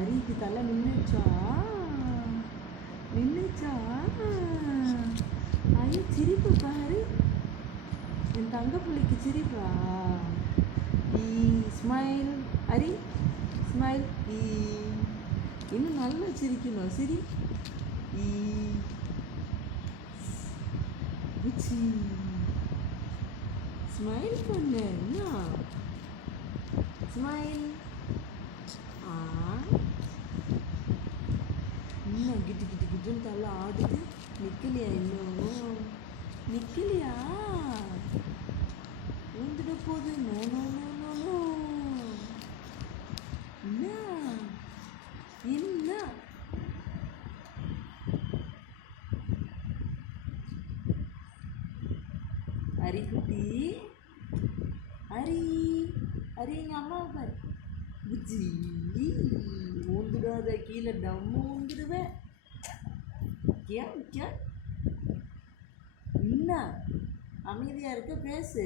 அரிக்கு தலை நின்றுச்சா நின்றுச்சா? ஐயோ சிரிப்பு பாரு, என் தங்க பிள்ளைக்கு சிரிப்பா. ஸ்மைல் அரி, ஸ்மைல். இன்னும் நல்லா சிரிக்கணும். சிரி. ஸ்மைல் பண்ணு. என்ன ஸ்மைல்? இன்னும் கிட்டு கிட்டு கிட்டுன்னு தள்ள ஆடுது. நிற்கலையா? இன்னும் நிற்கலையா? ஊந்துட போகுது. No no no no no. என்ன என்ன அரி குட்டி, அரி அரி எங்கள் அம்மாவை பாரு. புஜ்ஜி ஊந்துடாத, கீழே டம்மு ஊந்துடுவேன். என்ன அமைதியாக இருக்க? பேசு.